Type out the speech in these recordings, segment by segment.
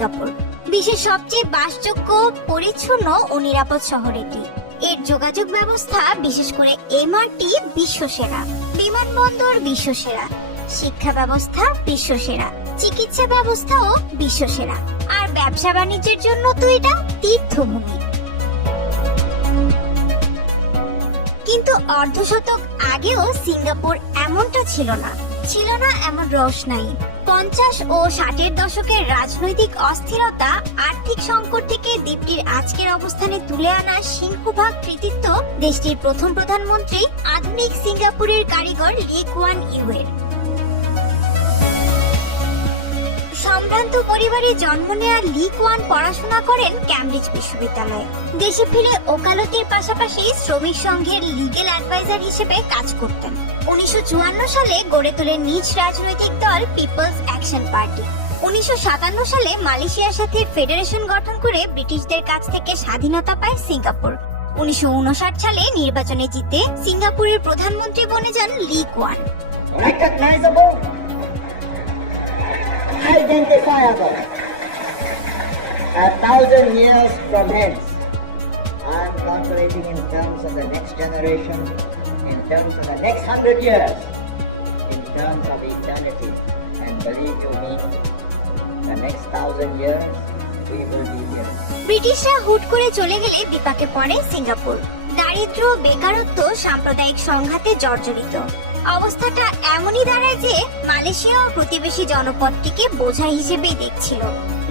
Singapore বিশ্বের সবচেয়ে বাসযোগ্য, পরিচ্ছন্ন ও নিরাপদ শহর এটি। এর যোগাযোগ ব্যবস্থা, বিশেষ করে এমআরটি, বিশ্বসেরা। বিমানবন্দর বিশ্বসেরা, শিক্ষা ব্যবস্থা বিশ্বসেরা, চিকিৎসা ব্যবস্থাও বিশ্বসেরা। আর ব্যবসা বাণিজ্যের জন্য তো এটা তীর্থভূমি। কিন্তু অর্ধশতক আগেও সিঙ্গাপুর এমনটা ছিল না এমন রোশনাই। 50 ও 60-এর দশকের রাজনৈতিক অস্থিরতা, আর্থিক সংকট থেকে দ্বীপটির আজকের অবস্থানে তুলে আনা সিংহভাগ কৃতিত্ব দেশটির প্রথম প্রধানমন্ত্রী, আধুনিক সিঙ্গাপুরের কারিগর লি কুয়ান ইউয়ের। সম্ভ্রান্ত পরিবারে জন্ম নেওয়া লি কুয়ান পড়াশোনা করেন ক্যামব্রিজ বিশ্ববিদ্যালয়ে। দেশে ফিরে ওকালতির পাশাপাশি শ্রমিক সংঘের লিগ্যাল অ্যাডভাইজার হিসেবে কাজ করতেন। 1954 সালে গড়ে তোলেন নিজ রাজনৈতিক দল পিপলস অ্যাকশন পার্টি। 1957 সালে মালয়েশিয়ার সাথে ফেডারেশন গঠন করে ব্রিটিশদের কাছ থেকে স্বাধীনতা পায় সিঙ্গাপুর। 1959 সালে নির্বাচনে জিতে সিঙ্গাপুরের প্রধানমন্ত্রী বনে যান লি কুয়ান। Identifiable. 1,000 years from hence, I am calculating in terms of the next generation, in terms of the next 100 years, in terms of eternity. And believe you me, the next 1,000 years, we will be here. ব্রিটিশরা হুট করে চলে গেলে বিপাকে পড়ে Singapore. দারিদ্র্য, বেকারত্ব, সাম্প্রদায়িক সংঘাতে জর্জরিত। অবস্থাটা এমনই দাঁড়ায় যে মালয়েশিয়া ও প্রতিবেশী জনপদটিকে বোঝা হিসেবেই দেখছিল।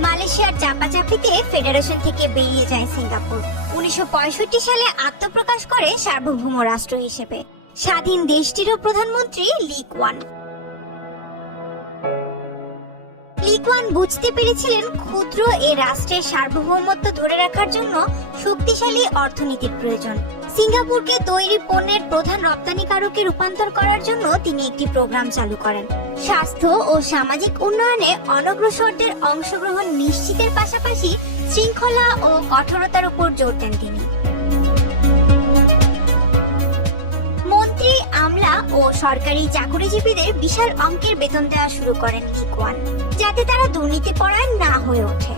মালয়েশিয়ার চাপাচাপিতে ফেডারেশন থেকে বেরিয়ে যায় সিঙ্গাপুর। 1965 সালে আত্মপ্রকাশ করে সার্বভৌম রাষ্ট্র হিসেবে। স্বাধীন দেশটিরও প্রধানমন্ত্রী লি কুয়ান। লি কুয়ান বুঝতে পেরেছিলেন ক্ষুদ্র এ রাষ্ট্রের সার্বভৌমত্ব ধরে রাখার জন্য শক্তিশালী অর্থনীতির প্রয়োজন। সিঙ্গাপুরকে তৈরি পণ্যের প্রধান রপ্তানিকারকে রূপান্তর করার জন্য তিনি একটি প্রোগ্রাম চালু করেন। স্বাস্থ্য ও সামাজিক উন্নয়নে অনগ্রসরদের অংশগ্রহণ নিশ্চিতের পাশাপাশি শৃঙ্খলা ও কঠোরতার উপর জোর দেন তিনি। মন্ত্রী, আমলা ও সরকারি চাকরিজীবীদের বিশাল অঙ্কের বেতন দেওয়া শুরু করেন লি কুয়ান, যাতে তারা দুর্নীতিপরায়ণ না হয়ে ওঠে।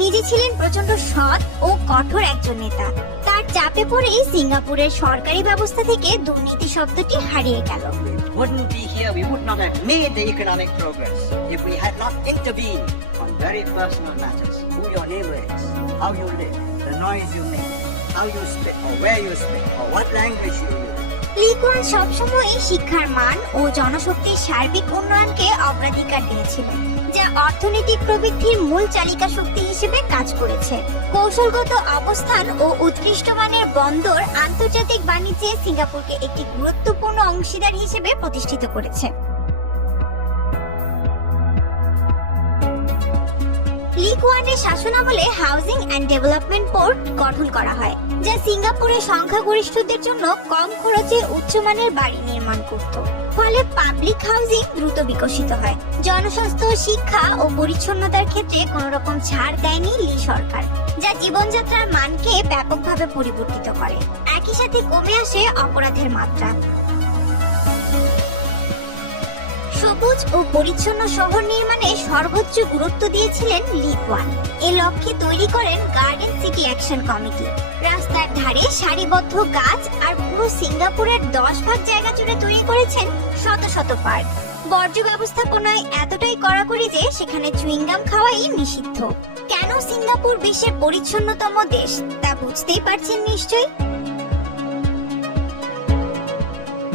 নিজে ছিলেন প্রচন্ড সৎ ও কঠোর একজন নেতা। তার চাপে পড়েই সিঙ্গাপুরের সরকারি ব্যবস্থা থেকে দুর্নীতি শব্দটি হারিয়ে গেল। Wouldn't be here, we would not have made the economic progress if we had not intervened on very personal matters. Who your neighbor is, how you live, the noise you make, how you speak, or where you speak, or what language you use. লি কুয়ান সবসময় শিক্ষার মান ও জনশক্তির সার্বিক উন্নয়নকে অগ্রাধিকার দিয়েছিলেন, যা অর্থনৈতিক প্রবৃদ্ধির মূল চালিকা শক্তি হিসেবে কাজ করেছে। কৌশলগত অবস্থান ও উৎকৃষ্ট মানের বন্দর আন্তর্জাতিক বাণিজ্যে সিঙ্গাপুরকে একটি গুরুত্বপূর্ণ অংশীদার হিসেবে প্রতিষ্ঠিত করেছে। লি কুয়ানের শাসনামলে হাউজিং অ্যান্ড ডেভেলপমেন্ট বোর্ড গঠন করা হয়, যা সিঙ্গাপুরের সংখ্যাগরিষ্ঠদের জন্য কম খরচে উচ্চমানের বাড়ি নির্মাণ করত। ফলে পাবলিক হাউজিং দ্রুত বিকশিত হয়। জনস্বাস্থ্য, শিক্ষা ও পরিচ্ছন্নতার ক্ষেত্রে কোন রকম ছাড় দেয়নি লি সরকার, যা জীবনযাত্রার মানকে ব্যাপকভাবে পরিবর্তিত করে। একই সাথে কমে আসে অপরাধের মাত্রা। সবুজ ও পরিচ্ছন্ন শহর নির্মাণে সর্বোচ্চ গুরুত্ব দিয়েছিলেন লি কুয়ান। এ লক্ষ্যে তৈরি করেন গার্ডেন সিটি অ্যাকশন কমিটি। রাস্তার ধারে সারিবদ্ধ গাছ আর পুরো সিঙ্গাপুরের 10 ভাগ জায়গা জুড়ে তৈরি করেছেন শত শত পার্ক। বর্জ্য ব্যবস্থাপনায় এতটাই কড়াকড়ি যে সেখানে চুইংগাম খাওয়াই নিষিদ্ধ। কেন সিঙ্গাপুর বিশ্বের পরিচ্ছন্নতম দেশ তা বুঝতেই পারছেন নিশ্চয়ই।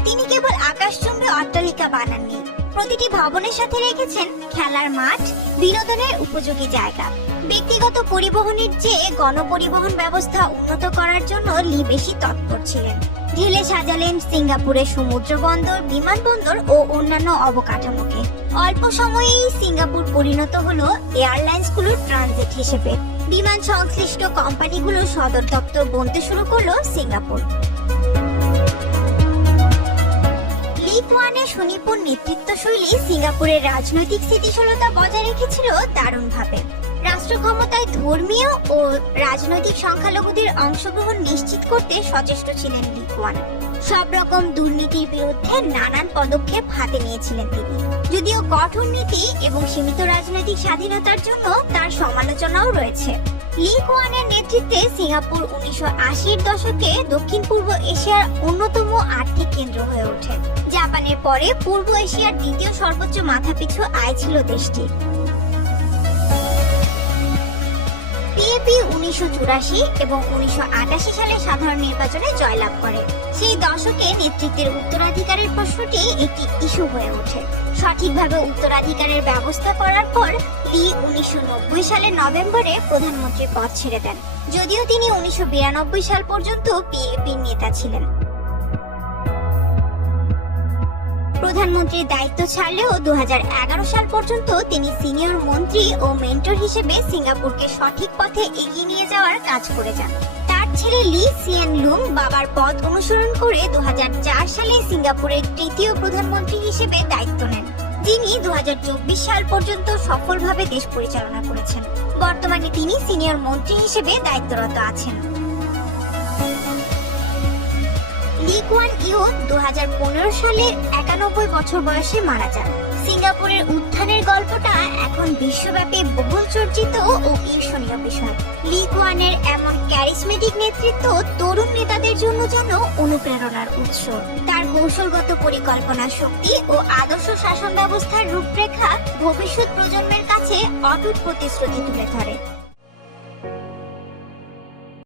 তিনি কেবল আকাশচুম্বী অট্টালিকা বানাননি, প্রতিটি ভবনের সাথে রেখেছেন খেলার মাঠ, বিনোদনের উপযোগী জায়গা। ব্যক্তিগত পরিবহনের চেয়ে গণপরিবহন ব্যবস্থা উন্নত করার জন্য লি বেশি তৎপর ছিলেন। ঢেলে সাজালেন সিঙ্গাপুরের সমুদ্র বন্দর, বিমানবন্দর ও অন্যান্য অবকাঠামোকে। অল্প সময়েই সিঙ্গাপুর পরিণত হলো এয়ারলাইন্সগুলোর ট্রানজিট হিসেবে। বিমান সংশ্লিষ্ট কোম্পানিগুলোর সদর দপ্তর বনতে শুরু করলো সিঙ্গাপুর। লি কুয়ানের সুনিপুণ নেতৃত্বশৈলী সিঙ্গাপুরের রাজনৈতিক স্থিতিশীলতা বজায় রেখেছিল দারুণভাবে। রাষ্ট্র ক্ষমতায় ধর্মীয় ও রাজনৈতিক সংখ্যালঘুদের অংশগ্রহণ নিশ্চিত করতে সচেষ্ট ছিলেন লি কুয়ান। সব রকম দুর্নীতির বিরুদ্ধে নানান পদক্ষেপ হাতে নিয়েছিলেন তিনি। যদিও কঠোর নীতি এবং সীমিত রাজনৈতিক স্বাধীনতার জন্য তার সমালোচনা ভূমিকাও রয়েছে। লি কুয়ানের নেতৃত্বে সিঙ্গাপুর 1980-এর দশকে দক্ষিণ পূর্ব এশিয়ার অন্যতম আর্থিক কেন্দ্র হয়ে ওঠে। জাপানের পরে পূর্ব এশিয়ার দ্বিতীয় সর্বোচ্চ মাথাপিছু আয় ছিল দেশটির। পিএপি 1984 এবং 1988 সালে সাধারণ নির্বাচনে জয়লাভ করে। সেই দশকে নেতৃত্বের উত্তরাধিকারের প্রশ্নটি একটি ইস্যু হয়ে ওঠে। সঠিকভাবে উত্তরাধিকারের ব্যবস্থা করার পর লি 1990 সালের নভেম্বরে প্রধানমন্ত্রীর পদ ছেড়ে দেন, যদিও তিনি 1992 সাল পর্যন্ত পিএপির নেতা ছিলেন। প্রধানমন্ত্রীর দায়িত্ব ছাড়লেও 2011 সাল পর্যন্ত তিনি সিনিয়র মন্ত্রী ও মেন্টর হিসেবে সিঙ্গাপুরকে সঠিক পথে এগিয়ে নিয়ে যাওয়ার কাজ করে যান। তার ছেলে লি সিয়েন লুং বাবার পথ অনুসরণ করে 2004 সালে সিঙ্গাপুরের তৃতীয় প্রধানমন্ত্রী হিসেবে দায়িত্ব নেন, যিনি 2024 সাল পর্যন্ত সফলভাবে দেশ পরিচালনা করেছেন। বর্তমানে তিনি সিনিয়র মন্ত্রী হিসেবে দায়িত্বরত আছেন। লি কুয়ান ইউ 2015 সালে 91 বছর বয়সে মারা যান। সিঙ্গাপুরের উত্থানের গল্পটা এখন বিশ্বব্যাপী বহুল চর্চিত ও ঈর্ষণীয় বিষয়। লি কুয়ানের এমন ক্যারিসমেটিক নেতৃত্ব তরুণ নেতাদের জন্য যেন অনুপ্রেরণার উৎস। তার কৌশলগত পরিকল্পনা শক্তি ও আদর্শ শাসন ব্যবস্থার রূপরেখা ভবিষ্যৎ প্রজন্মের কাছে অটুট প্রতিশ্রুতি তুলে ধরে।